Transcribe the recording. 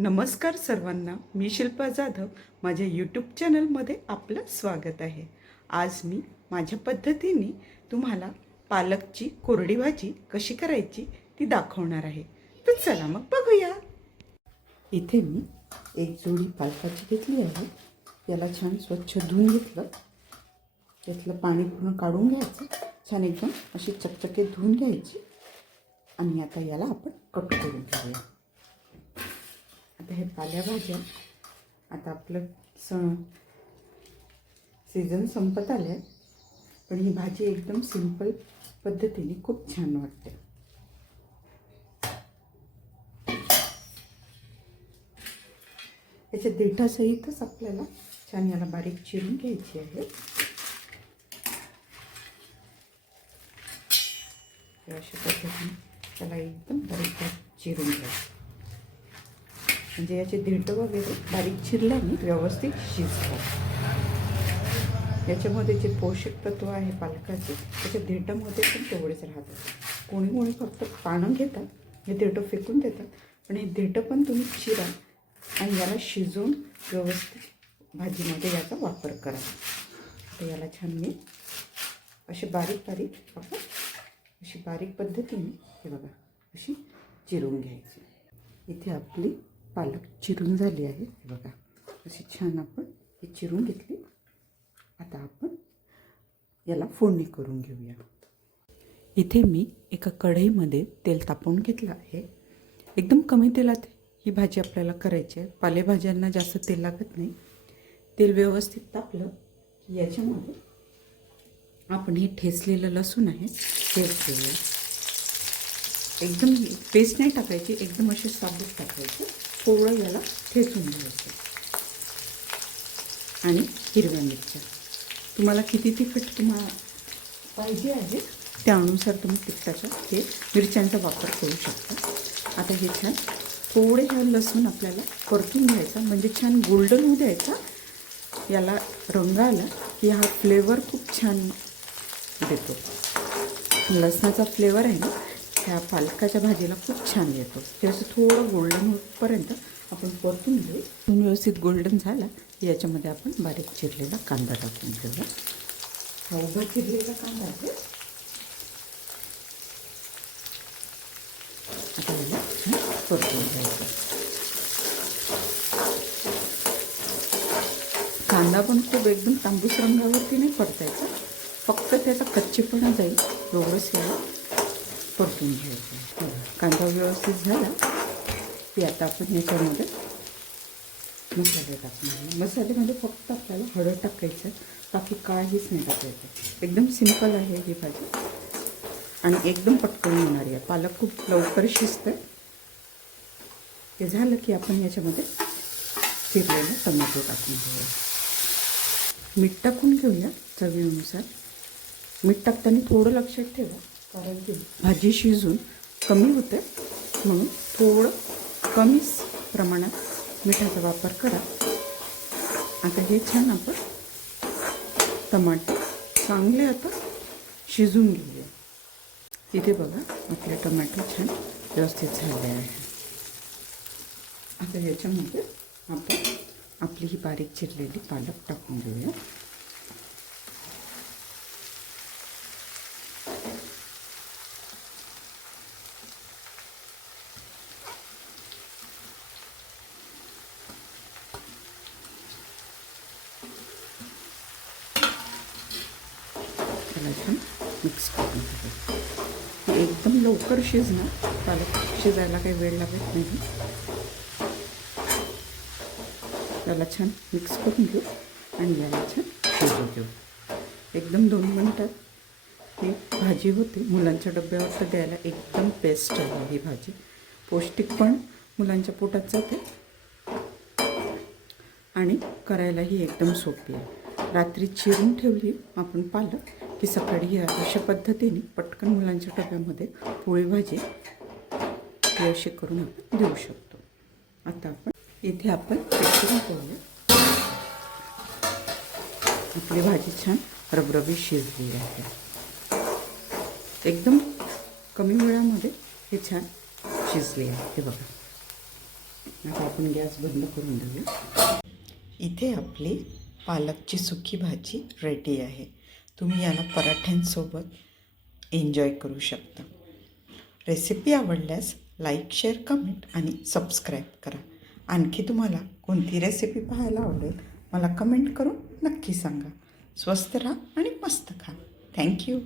नमस्कार सर्वांना मी शिल्पा जाधव. माझ्या यूट्यूब चॅनलमध्ये आपलं स्वागत आहे. आज मी माझ्या पद्धतीने तुम्हाला पालकची कोरडी भाजी कशी करायची ती दाखवणार आहे. तर चला मग बघूया. इथे मी एक जोडी पालकाची घेतली आहे. याला छान स्वच्छ धुवून घेतलं. त्यातलं पाणी पूर्ण काढून घ्यायचं. छान एकदम अशी चकचकीत धुवून घ्यायची. आणि आता याला आपण कट करून घेऊया. आता हे पालेभाज्या आता आपलं सण सीझन संपत आले आहे पण ही भाजी एकदम सिंपल पद्धतीने खूप छान वाटते. याच्या देठासहितच आपल्याला छान याला बारीक चिरून घ्यायची आहे. अशा पद्धतीने त्याला एकदम बारीक बारीक चिरून घ्यायचं. म्हणजे याचे देठ वगैरे बारीक चिरल्याने व्यवस्थित शिजतात याच्यामध्ये जे पोषक तत्व आहे पालकाचे त्याच्या देठामध्ये पण तेवढेच राहतात. कोणी कोणी फक्त पानं घेतात हे देठं फेकून देतात पण हे देठं पण तुम्ही चिरा आणि याला शिजवून व्यवस्थित भाजीमध्ये याचा वापर करा. तर याला छान मी असे बारीक बारीक आपण अशी बारीक पद्धतीने हे बघा अशी चिरून घ्यायची. इथे आपली पालक चिरून झाली आहे. बघा अशी छान आपण हे चिरून घेतली. आता आपण याला फोडणी करून घेऊया. इथे मी एका कढईमध्ये तेल तापवून घेतलं आहे. एकदम कमी तेलात ही भाजी आपल्याला करायची आहे. पालेभाज्यांना जास्त तेल लागत नाही. तेल व्यवस्थित तापलं की याच्यामध्ये आपण हे ठेचलेलं लसूण आहे ते एकदम पेस्ट नाही टाकायची एकदम असे साबूत टाकायचे. थोडं याला ठेचून घ्यायचं आणि हिरव्या मिरच्या. तुम्हाला किती तिखट तुम्हाला पाहिजे आहे त्यानुसार तुम्ही तिखटाचा हे मिरच्यांचा वापर करू शकता. आता हे छान थोडे ह्या लसूण आपल्याला परतून घ्यायचा म्हणजे छान गोल्डन होऊ द्यायचा. याला रंग आला की हा फ्लेवर खूप छान देतो. लसणाचा फ्लेवर आहे ना ह्या पालकाच्या भाजीला खूप छान येतो. ते असं थोडं गोल्डन होईपर्यंत आपण परतून घेऊ. व्यवस्थित गोल्डन झाला याच्यामध्ये आपण बारीक चिरलेला कांदा टाकून घेऊया हा उभा चिरलेला कांदा आहे. आता याला परतून घ्यायचं. कांदा पण खूप एकदम तांबूस रंगावरती नाही परतायचा. फक्त त्याचा कच्चेपणा जाईल एवढंच याला परतून घ्यायचं. कांदा व्यवस्थित झाला की आता आपण याच्यामध्ये मसाले टाकणार मसालेमध्ये फक्त आपल्याला हळद टाकायचं बाकी काहीच नाही टाकायचं. एकदम सिंपल आहे ही भाजी. आणि एकदम पटकन होणारी आहे. पालक खूप लवकर शिजतं ते झालं की आपण याच्यामध्ये चिरलेलं टमॅटो टाकून घेऊया. मीठ टाकून घेऊया चवीनुसार. मीठ टाकताना थोडं लक्षात ठेवा. कारण की भाजी शिजून कमी होते म्हणून थोडं कमी प्रमाणात मिठाचा वापर करा. आता हे छान आपण टमाटे चांगले आता शिजून घेऊया. इथे बघा आपले टमाटे छान व्यवस्थित झाले आहे. आता ह्याच्यामध्ये आपण आपली ही बारीक चिरलेली पालक टाकून घेऊया. त्याला छान मिक्स करून घेते हे एकदम लवकर शिजणार. पालक शिजायला काही वेळ लागत नाही. त्याला छान मिक्स करून घेऊ आणि याला छान शिजू देऊ एकदम दोन मिनटात ही भाजी होते. मुलांच्या डब्यावर तर द्यायला एकदम बेस्ट आहे ही भाजी. पौष्टिक पण मुलांच्या पोटात जाते. आणि करायलाही एकदम सोपी आहे. रात्री चिरून ठेवली आपण पालक. की सकाळी अशा पद्धतीने पटकन मुलांच्या डब्यामध्ये पोळी भाजी ही करून आपण देऊ शकतो. आता आपण इथे आपण पेटून ठेवूया आपली भाजी छान रबरबी शिजली आहे. एकदम कमी वेळामध्ये हे छान शिजले आहे. हे बघा. आता आपण गॅस बंद करून देऊया. इथे आपली पालकची सुकी भाजी रेडी आहे. तुम्ही याला पराठ्यांसोबत एन्जॉय करू शकता. रेसिपी आवडल्यास लाईक शेअर कमेंट आणि सबस्क्राईब करा. आणखी तुम्हाला कोणती रेसिपी पाहायला आवडेल मला कमेंट करून नक्की सांगा. स्वस्त राहा आणि मस्त खा. थँक्यू